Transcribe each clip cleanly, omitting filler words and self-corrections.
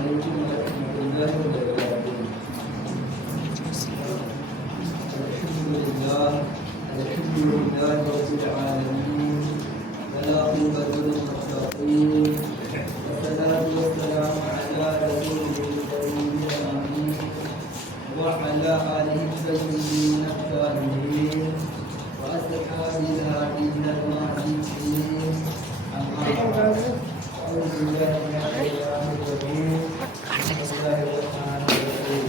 عليكم ورحمة الله وبركاته. الحمد لله رب العالمين والعاقبة للمتقين والصلاة والسلام على رسوله الكريم الأمين وعلى آله الطيبين الطاهرين وأصحابه الهادين المهديين. أما بعد أعوذ بالله من الشيطان الرجيم. بسم الله الرحمن الرحيم.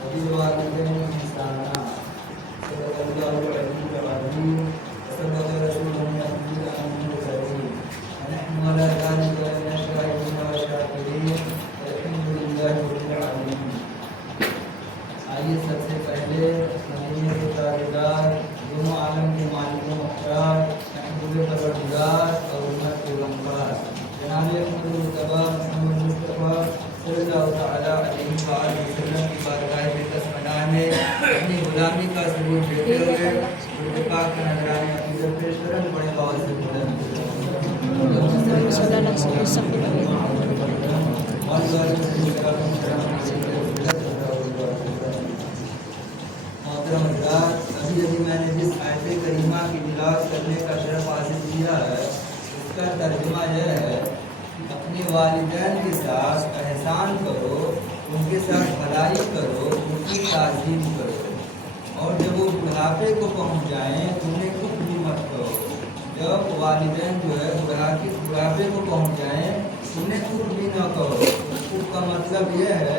وبالوالدين إحسانا. صدق الله العلي العظيم وصدق رسوله النبي الأمين الكريم. ونحن على ذلك من الشاهدين والشاكرين. الحمد لله رب العالمين. آئیے سب سے پہلے مدینے کے تاجدار دونوں عالم کے مالک و مختار محبوب پروردگار اور امت کے غمخوار جناب محمد مصطفیٰ محمد مصطفیٰ صلی اللہ تعالیٰ علیہ وآلہ وسلم کی بارگاہ بقسمدان میں اپنی غلامی کا ثبوت دیتے ہوئے حضور پاک کا نذرانہ عقیدت پیش کریں. بڑے باور سے بلند ابھی میں نے جس آیت کریمہ کی تلاوت کرنے کا شرف حاصل کیا ہے اس کا ترجمہ یہ ہے کہ اپنے والدین کے ساتھ احسان کرو، ان کے ساتھ بھلائی کرو، ان کی تعظیم کرو، اور جب وہ بڑھاپے کو پہنچ جائیں تو انہیں کچھ بھی مت کرو. جب والدین جو ہے بڑھاپے کو پہنچ جائیں انہیں کچھ بھی نہ کرو. اس کا مطلب یہ ہے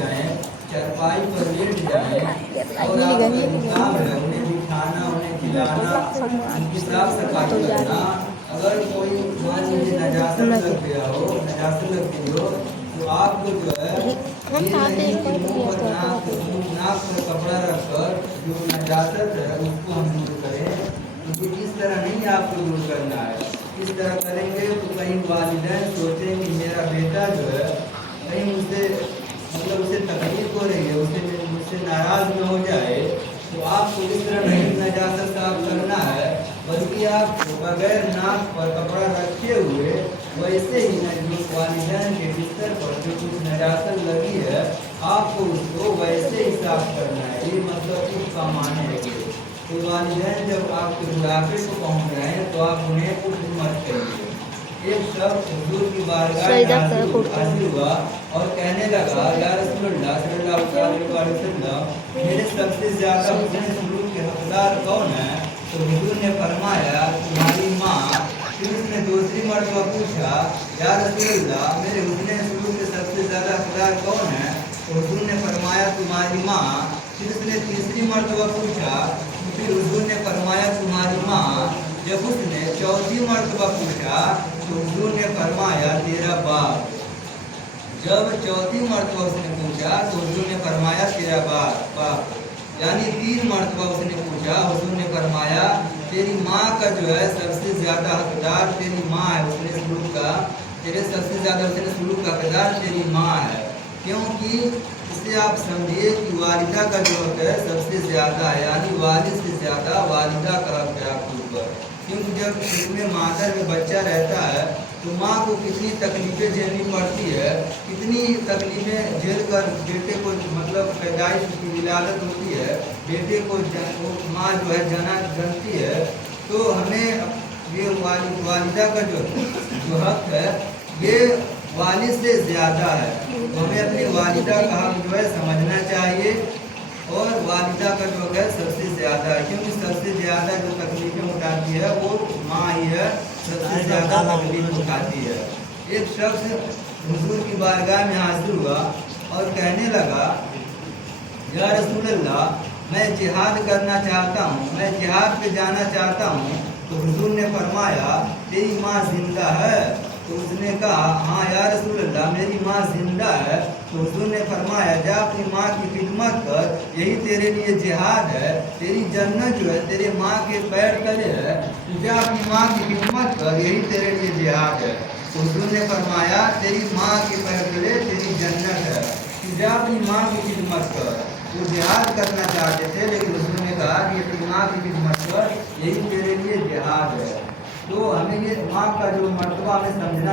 جائیں، چرپائی پر لیٹ جائیں اور آپ کا کام ہے انہیں بٹھانا، انہیں کھلانا، ان کی صاف صفائی کرنا. اگر کوئی مان لیجیے نجاست لگ گیا ہو، نجاست لگ گئی ہو تو آپ کو جو ہے یہ نہیں کہ منہ پر ناک پر کپڑا رکھ کر جو نجاست ہے اس کو ہم دور کریں. کیونکہ اس طرح نہیں آپ کو دور کرنا ہے. اس طرح کریں گے تو کہیں والدین سوچیں کہ میرا بیٹا جو ہے کہیں اسے تکلیف ہو رہی ہے، مجھ سے ناراض نہ ہو جائے. تو آپ کو اس طرح نہیں نجاست صاف کرنا ہے بلکہ آپ بغیر ناک پر کپڑا رکھے ہوئے ویسے ہی جو والدین کے بستر پر جو کچھ نجاست لگی ہے آپ کو اس کو ویسے ہی صاف کرنا ہے. یہ مطلب اس کا معنی ہے کہ والدین جب آپ کے بڑھاپے کو پہنچ رہے ہیں تو آپ انہیں کچھ مت کریے. ایک شخص حضور کی بارگاہ میں حاضر ہوا اور کہنے لگا یا رسول اللہ صلی اللہ علیہ وسلم میرے سب سے زیادہ حسن سلوک کے حقدار کون ہے؟ تو حضور نے فرمایا تمہاری ماں. پھر اس نے دوسری مرتبہ پوچھا یا رسول اللہ میرے حسن سلوک کے سب سے زیادہ حقدار کون ہے؟ تو حضور نے فرمایا تمہاری ماں. پھر اس نے تیسری مرتبہ پوچھا، پھر حضور نے فرمایا تمہاری ماں. جب اس نے چوتھی مرتبہ پوچھا تو حضور نے فرمایا تیرا باپ. جب چوتھی مرتبہ اس نے پوچھا تو حضور نے فرمایا تیرا باپ. یعنی 3 مرتبہ اس نے پوچھا، حضور نے فرمایا تیری ماں کا جو ہے سب سے زیادہ حقدار تیری ماں ہے. حسن سلوک کا تیرے سب سے زیادہ حسن سلوک کا حقدار تیری ماں ہے. کیونکہ اس سے آپ سمجھیے کہ والدہ کا جو حق ہے سب سے زیادہ ہے، یعنی والد سے زیادہ والدہ کا حق ہے آپ کے اوپر. کیونکہ جب جسم مادر میں بچہ رہتا ہے تو ماں کو کتنی تکلیفیں جھیلنی پڑتی ہے، کتنی تکلیفیں جھیل کر بیٹے کو مطلب پیدائش کی ولادت ہوتی ہے، بیٹے کو ماں جو ہے جنتی ہے. تو ہمیں یہ والدہ کا جو حق ہے یہ والد سے زیادہ ہے. تو ہمیں اپنی والدہ کا حق جو ہے سمجھنا چاہیے اور والدہ کا جو ہے سب سے زیادہ ہے. کیونکہ سب سے زیادہ جو تکلیفیں اٹھاتی ہے وہ ماں ہی ہے، سب سے زیادہ تکلیف اٹھاتی ہے. ایک شخص حضور کی بارگاہ میں حاضر ہوا اور کہنے لگا یا رسول اللہ میں جہاد کرنا چاہتا ہوں، میں جہاد پہ جانا چاہتا ہوں. تو حضور نے فرمایا تیری ماں زندہ ہے؟ تو اس نے کہا ہاں یا رسول اللہ میری ماں زندہ ہے. تو حضور نے فرمایا جا اپنی ماں کی خدمت کر، یہی تیرے لیے جہاد ہے. تیری جنت جو ہے تیرے ماں کے پیر تلے ہے، جا اپنی ماں کی خدمت کر، یہی تیرے لیے جہاد ہے. تو حضور نے فرمایا تیری ماں کے پیر تلے تیری جنت ہے، جا اپنی ماں کی خدمت کر. وہ جہاد کرنا چاہتے تھے لیکن حضور نے کہا کہ اپنی ماں کی خدمت کر، یہی تیرے لیے جہاد ہے. تو ہمیں یہ ماں کا جو مرتبہ ہمیں سمجھنا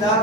7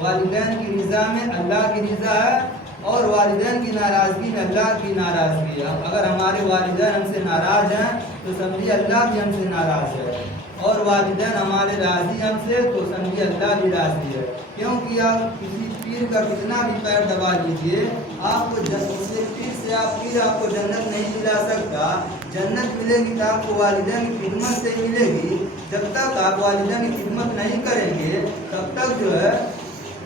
والدین کی رضا میں اللہ کی رضا ہے اور والدین کی ناراضگی میں اللہ کی ناراضگی ہے. اگر ہمارے والدین ہم سے ناراض ہیں تو سمجھیے اللہ بھی ہم سے ناراض ہے، اور والدین ہمارے راضی ہم سے تو سمجھیے اللہ بھی راضی ہے. کیونکہ آپ کسی پیر کا کتنا بھی پیر دبا لیجیے، آپ کو پیر سے آپ کو جنت نہیں دلا سکتا. جنت ملے گی تو آپ کو والدین کی خدمت سے ملے گی. جب تک آپ والدین کی خدمت نہیں کریں گے تب تک جو ہے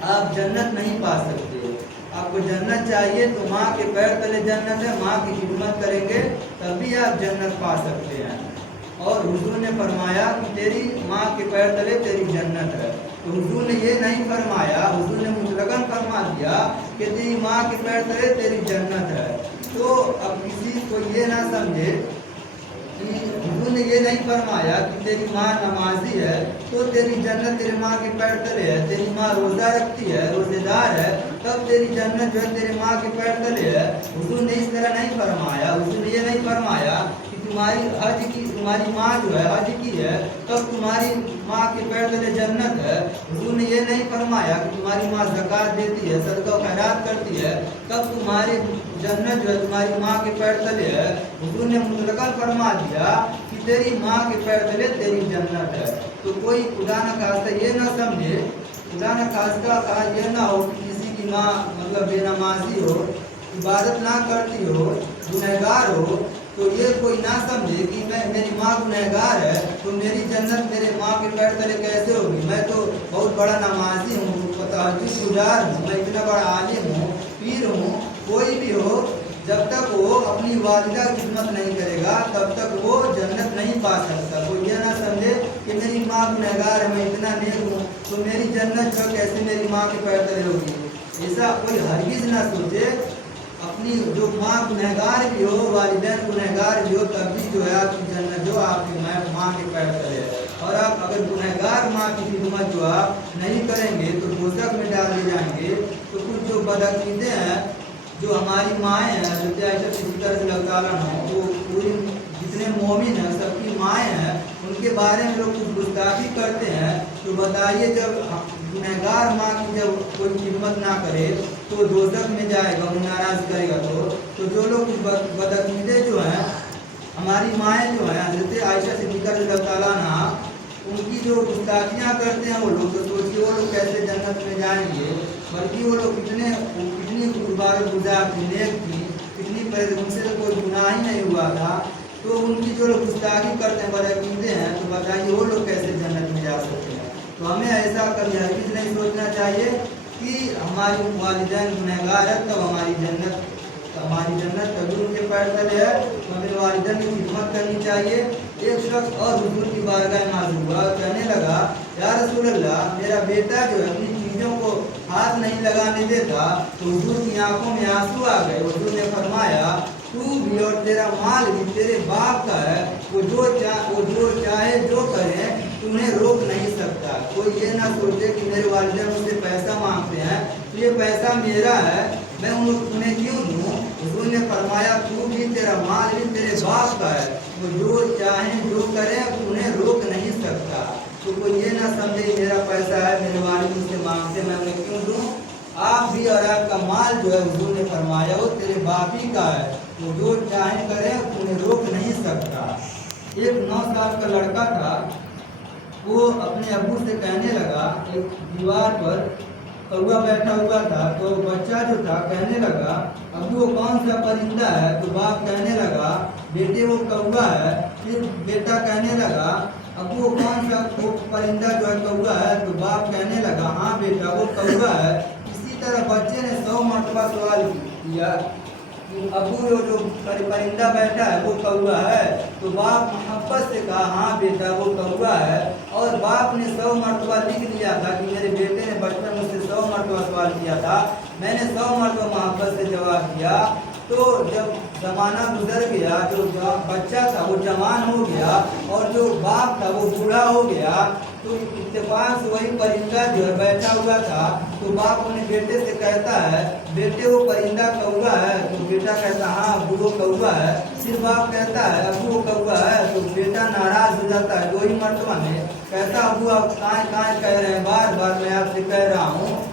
آپ جنت نہیں پا سکتے. آپ کو جنت چاہیے تو ماں کے پیر تلے جنت ہے، ماں کی خدمت کریں گے تبھی آپ جنت پا سکتے ہیں. اور حضور نے فرمایا کہ تیری ماں کے پیر تلے تیری جنت ہے. تو حضور نے یہ نہیں فرمایا، حضور نے مطلقاً فرما دیا کہ تیری ماں کے پیر تلے تیری جنت ہے. تو اب کسی کو یہ نہ سمجھے کہ حضور نے یہ نہیں فرمایا کہ تیری ماں نمازی ہے تو تیری جنت تیری ماں کے پیر تلے ہے. تیری ماں روزہ رکھتی ہے، روزے دار ہے، تب تیری جنت جو ہے تیری ماں کے پیر تلے ہے. حضور نے اس طرح نہیں فرمایا. حضور نے یہ نہیں فرمایا کہ تمہاری ماں جو ہے حج کی ہے تب تمہاری ماں کے پیر تلے جنت ہے. حضور نے یہ نہیں فرمایا کہ تمہاری ماں زکوٰۃ دیتی ہے، صدقہ و خیرات کرتی ہے تب تمہاری جنت جو ہے تمہاری ماں کے پیر تلے ہے. حضور نے مطلقاً فرما دیا کہ تیری ماں کے پیر تلے تیری جنت ہے. تو کوئی خدا نہ خواستہ یہ نہ سمجھے، خدا نہ خواستہ یہ نہ ہو کہ کسی کی ماں مطلب بے نمازی ہو، عبادت نہ کرتی ہو، گنہگار ہو، تو یہ کوئی نہ سمجھے کہ میری ماں گنہگار ہے تو میری جنت میرے ماں کے پیر تلے کیسے ہوگی. میں تو بہت بڑا نمازی ہوں، تہجد گزار ہوں، میں اتنا بڑا عالم ہوں، پیر ہوں. کوئی بھی ہو جب تک وہ اپنی والدہ کی خدمت نہیں کرے گا تب تک وہ جنت نہیں پا سکتا. کوئی یہ نہ سمجھے کہ میری ماں گنہگار ہے، میں اتنا نیک ہوں تو میری جنت جو کیسے میری ماں کے پیر تلے ہوگی. ایسا کوئی ہرگز نہ سوچے. اپنی جو ماں گنہگار بھی ہو، والدین گنہگار بھی ہو، تب بھی جو ہے آپ کی جنت جو آپ کی ماں کے پیر تلے ہے. اور آپ اگر گنہگار ماں کی خدمت جو آپ نہیں کریں گے تو دوزخ میں ڈالے جائیں گے. تو کچھ جو بدعقیدے ہیں، جو ہماری مائیں ہیں، حضرت عائشہ صدیقہ رضی اللہ تعالیٰ عنہ، وہ پوری جتنے مومن ہیں سب کی مائیں ہیں، ان کے بارے میں لوگ کچھ گستاخی کرتے ہیں. تو بتائیے جب گنہگار ماں کی جب کوئی خدمت نہ کرے تو دوزخ میں جائے گا، انہیں ناراض کرے گا. تو جو لوگ کچھ بدعقیدے جو ہیں، ہماری مائیں جو ہیں حضرت عائشہ صدیقہ رضی اللہ تعالیٰ عنہ، ان کی جو گستاخیاں کرتے ہیں وہ لوگ، تو سوچیے وہ لوگ کیسے جنت میں جائیں گے. بلکہ وہ لوگ کتنی عبادت گزار تھی، نیک تھی، کتنی ان سے تو کوئی گناہ ہی نہیں ہوا تھا. تو ان کی جو لوگ گستاخی کرتے ہیں، بدعقیدے ہیں، تو بتائیے وہ لوگ کیسے جنت میں جا سکتے ہیں. تو ہمیں ایسا کبھی ہرگز نہیں سوچنا چاہیے کہ ہماری والدین گنہگار ہے تب ہماری جنت تبھی ان کے پیر تلے ہے. تو ہمیں والدین کی خدمت کرنی چاہیے. ایک شخص اور حضور کی بارگاہ میں حاضر ہوا، کہنے لگا یا رسول اللہ، میرا بیٹا جو ہے اپنی چیزوں کو ہاتھ نہیں لگانے دیتا. تو حضور کی آنکھوں میں آنسو آ گئے. حضور نے فرمایا تو بھی اور تیرا مال بھی تیرے باپ کا ہے، وہ جو چاہے جو کرے تمہیں روک نہیں سکتا. کوئی یہ نہ سوچے کہ میرے والدین مجھ سے پیسہ مانگتے ہیں تو یہ پیسہ میرا ہے، میں انہیں کیوں دوں. حضور نے فرمایا تو بھی تیرا مال بھی تیرے باپ کا ہے، وہ جو چاہیں جو کرے انہیں روک نہیں سکتا. تو کوئی یہ نہ سمجھے میرا پیسہ ہے، میرے والد مجھ سے مانگتے میں انہیں کیوں دوں. آپ بھی اور آپ کا مال جو ہے حضور نے فرمایا وہ تیرے باپ ہی کا ہے، وہ جو چاہیں کرے انہیں روک نہیں سکتا. ایک 9 سال کا لڑکا تھا، وہ اپنے ابو سے کہنے لگا، ایک دیوار پر کوا بیٹھا ہوا تھا، تو بچہ جو تھا کہنے لگا ابو وہ کون سا پرندہ ہے. تو باپ کہنے لگا بیٹے وہ کوا ہے. پھر بیٹا کہنے لگا ابو وہ کون سا وہ پرندہ جو ہے کوا ہے. تو باپ کہنے لگا ہاں بیٹا وہ کوا ہے. اسی طرح بچے نے 100 مرتبہ سوال کیا ابو جو پرندہ بیٹھا ہے وہ کوا ہے. تو باپ محبت سے کہا ہاں بیٹا وہ کوا ہے. اور باپ نے 100 مرتبہ لکھ لیا تھا کہ میرے بیٹے نے بچپن مجھ سے 100 مرتبہ سوال کیا تھا، میں نے 100 مرتبہ محبت سے جواب دیا. تو جب زمانہ گزر گیا، جو بچہ تھا وہ جوان ہو گیا اور جو باپ تھا وہ بوڑھا ہو گیا. تو اتفاق سے وہی پرندہ جو ہے بیٹھا ہوا تھا. تو باپ اپنے بیٹے سے کہتا ہے بیٹے وہ پرندہ کوا ہے. تو بیٹا کہتا ہاں ابو وہ کوا ہے. پھر باپ کہتا ہے ابو وہ کوا ہے. تو بیٹا ناراض ہو جاتا ہے 2 ہی مرتبہ میں، کہتا ابو آپ کہاں کہہ رہے ہیں، بار بار میں آپ سے کہہ رہا ہوں